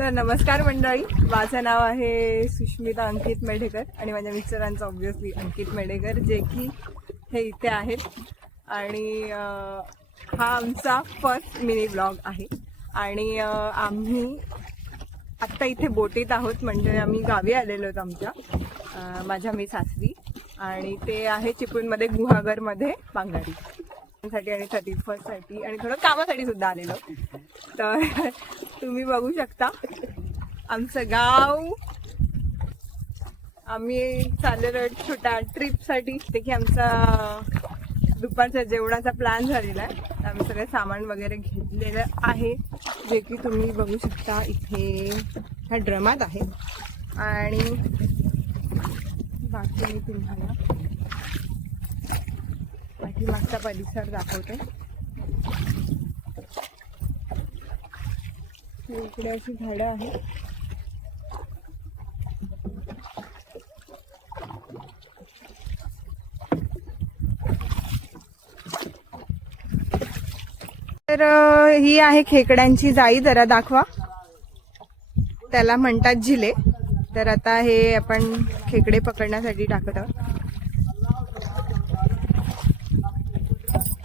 तर नमस्कार मंडळी. माझं नाव आहे सुष्मिता अंकित मेढेकर आणि माझ्या मिस्टरांचं ऑब्व्हियसली अंकित मेढेकर जे की हे इथे आहेत. आणि हा आमचा फर्स्ट मिनी ब्लॉग आहे. आणि आम्ही आत्ता इथे बोटीत आहोत. म्हणजे आम्ही गावी आलेलो आहोत आमच्या माझ्या मी सासरी. आणि ते आहे चिपळूणमध्ये गुहागरमध्ये बांगाडी साठी आणि थर्टी फर्स्टसाठी आणि थोडं कामासाठी सुद्धा आलेलो तर तुम्ही बघू शकता. आमचं गाव. आम्ही चाललेलो छोट्या ट्रिपसाठी ते की आमचा दुपारच्या जेवणाचा प्लॅन झालेला आहे. आम्ही सगळे सामान वगैरे घेतलेलं आहे. जे की तुम्ही बघू शकता इथे ह्या ड्रमात आहे. आणि बाकी मी तुम्हाला पाठीमागचा परिसर दाखवते. इकडे अशी झाडं आहेत. तर ही आहे खेकड्यांची जाई जरा दाखवा. त्याला म्हणतात झिले. तर आता हे आपण खेकडे पकडण्यासाठी टाकत आहोत.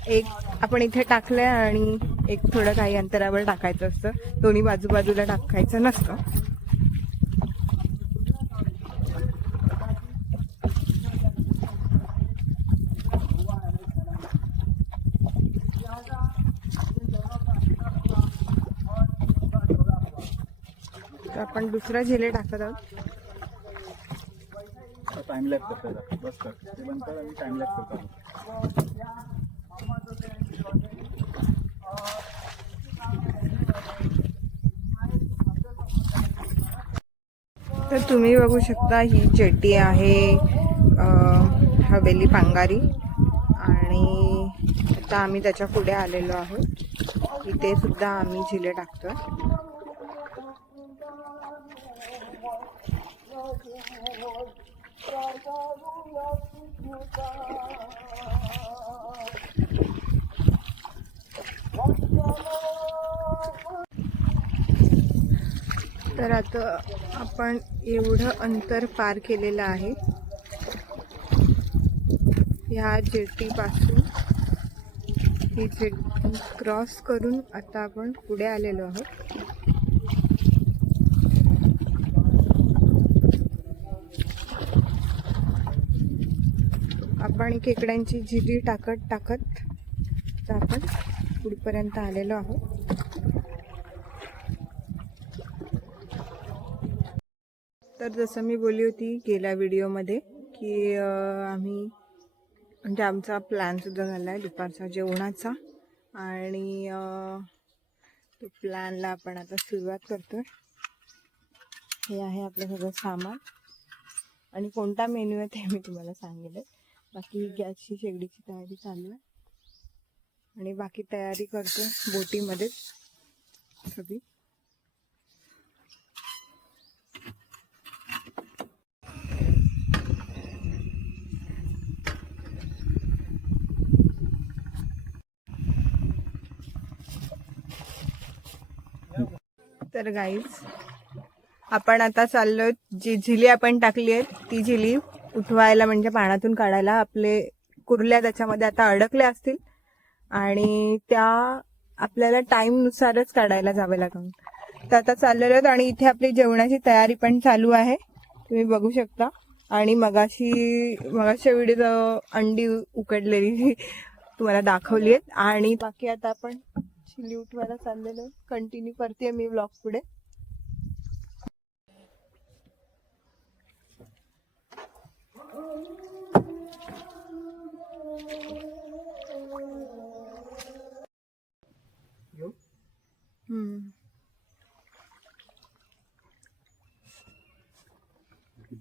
एक आपण इथे टाकलंय आणि एक थोडं काही अंतरावर टाकायचं असतं. दोन्ही बाजूबाजूला टाकायचं नसतं. आपण दुसरा झेले टाकत आहोत. टाइम लॅप करतो बस कर. ते नंतर आम्ही टाइम लॅप करतो तर तुम्ही बघू शकता ही जेटी आहे हवेली पांगारी. आणि आता आम्ही त्याच्या पुढे आलेलो आहोत. इथे सुद्धा आम्ही झिले टाकतो आहे तर आता आपण एवढं अंतर पार केलेलं आहे. ह्या जेटीपासून ही जेटी क्रॉस करून आता आपण पुढे आलेलो आहोत. आपण खेकड्यांची झिली टाकत टाकत आपण पुढपर्यंत आलेलो आहोत. तर जसं मी बोलली होती गेल्या व्हिडिओमध्ये की आम्ही म्हणजे आमचा प्लॅनसुद्धा झाला आहे दुपारचा जेवणाचा. आणि तो प्लॅनला आपण आता सुरुवात करतो हे आहे आपलं सगळं सामान. आणि कोणता मेन्यू आहे ते मी तुम्हाला सांगेल बाकी गॅसची शेगडीची तयारी चालू आहे. आणि बाकी तयारी करतो बोटीमध्येच सगळी. तर गाईज आपण आता चाललो जी झिली आपण टाकली आहे ती झिली उठवायला म्हणजे पाण्यातून काढायला आपले कुर्ल्या त्याच्यामध्ये आता अडकल्या असतील. आणि त्या आपल्याला टाईमनुसारच काढायला जावे लागून तर आता चाललेलो आहेत आणि इथे आपली जेवणाची तयारी पण चालू आहे. तुम्ही बघू शकता. आणि मगाशी मगाच्या व्हिडिओ अंडी उकडलेली तुम्हाला दाखवली आहेत. आणि बाकी आता आपण चिली उठवायला चाललेलो. कंटिन्यू करते मी ब्लॉग पुढे.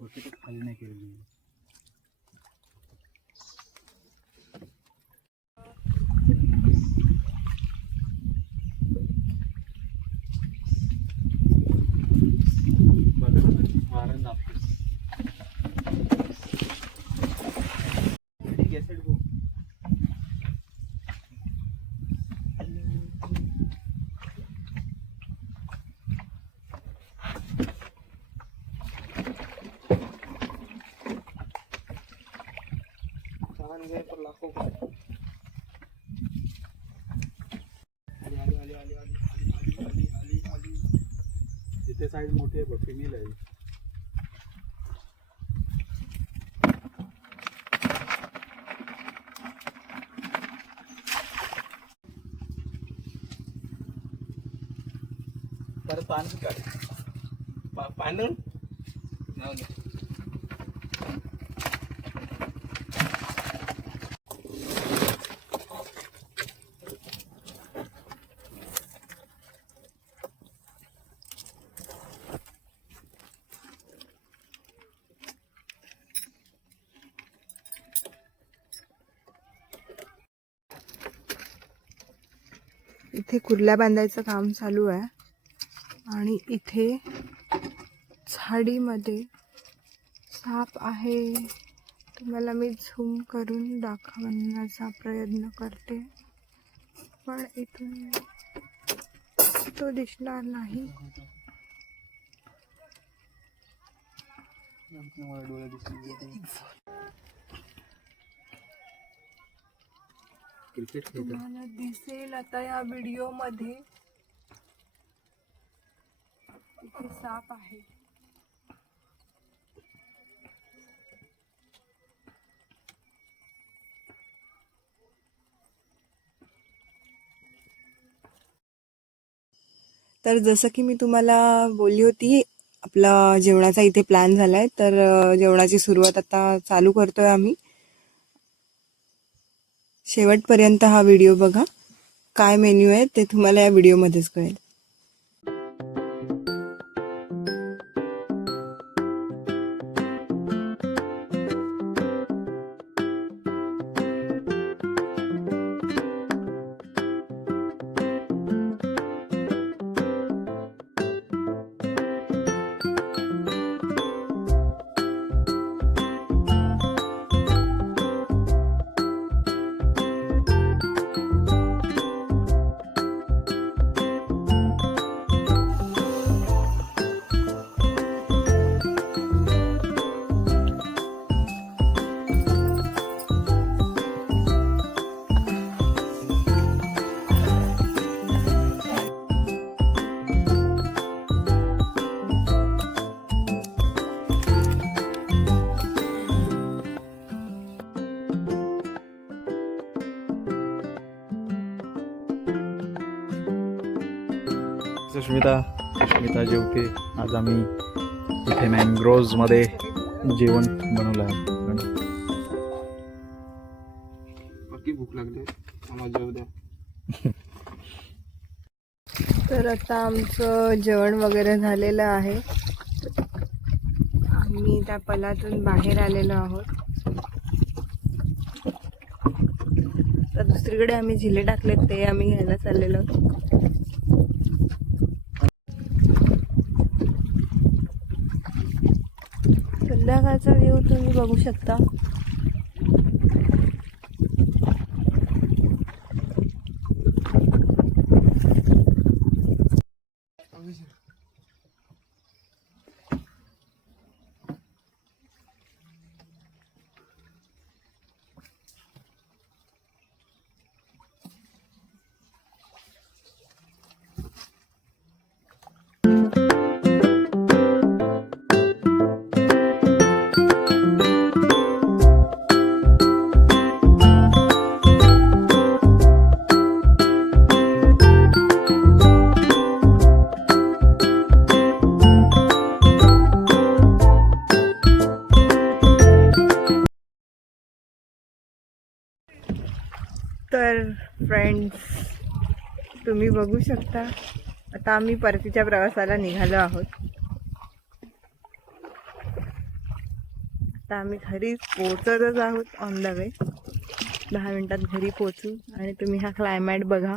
बकेट खाली नाही केलेली. इथे साईज मोठी आहे बघ फिमेल आहे. परत पान काढ. पानं? इथे कुर्ल्या बांधायचं काम चालू आहे. आणि इथे झाडीमध्ये साप आहे. तुम्हाला मी झूम करून दाखवण्याचा प्रयत्न करते. पण इथून तो दिसणार नाही. क्रिकेट खेळतात. तुम्हाला दिसेल आता या व्हिडिओमध्ये इथे साप आहे. तर जसं की मी तुम्हाला बोलली होती आपला जेवणाचा इथे प्लॅन झालाय. तर अ, जेवणाची सुरुवात आता चालू करतोय आम्ही. शेवटपर्यंत हा व्हिडिओ बघा. काय मेन्यू आहे ते तुम्हाला या व्हिडिओमध्येच कळेल. सुष्मिता. सुष्मिता जेवते. आज आम्ही इथे मँग्रोव्जमध्ये जेवण बनवलं आहे. बाकी भूक लागली. आम्हाला जेव द्या. तर आता आमचं जेवण वगैरे झालेलं आहे. आम्ही त्या पलातून बाहेर आलेलो आहोत. तर दुसरीकडे आम्ही झिले टाकलेत ते आम्ही घ्यायला चाललेलो आहोत. संध्याकाळचा व्ह्यू तुम्ही बघू शकता फ्रेंड्स तुम्ही बघू शकता. आता आम्ही परतीच्या प्रवासाला निघालो आहोत. आता आम्ही घरी पोहोचतच आहोत ऑन द वे दहा मिनटात घरी पोचू आणि तुम्ही हा क्लायमॅट बघा.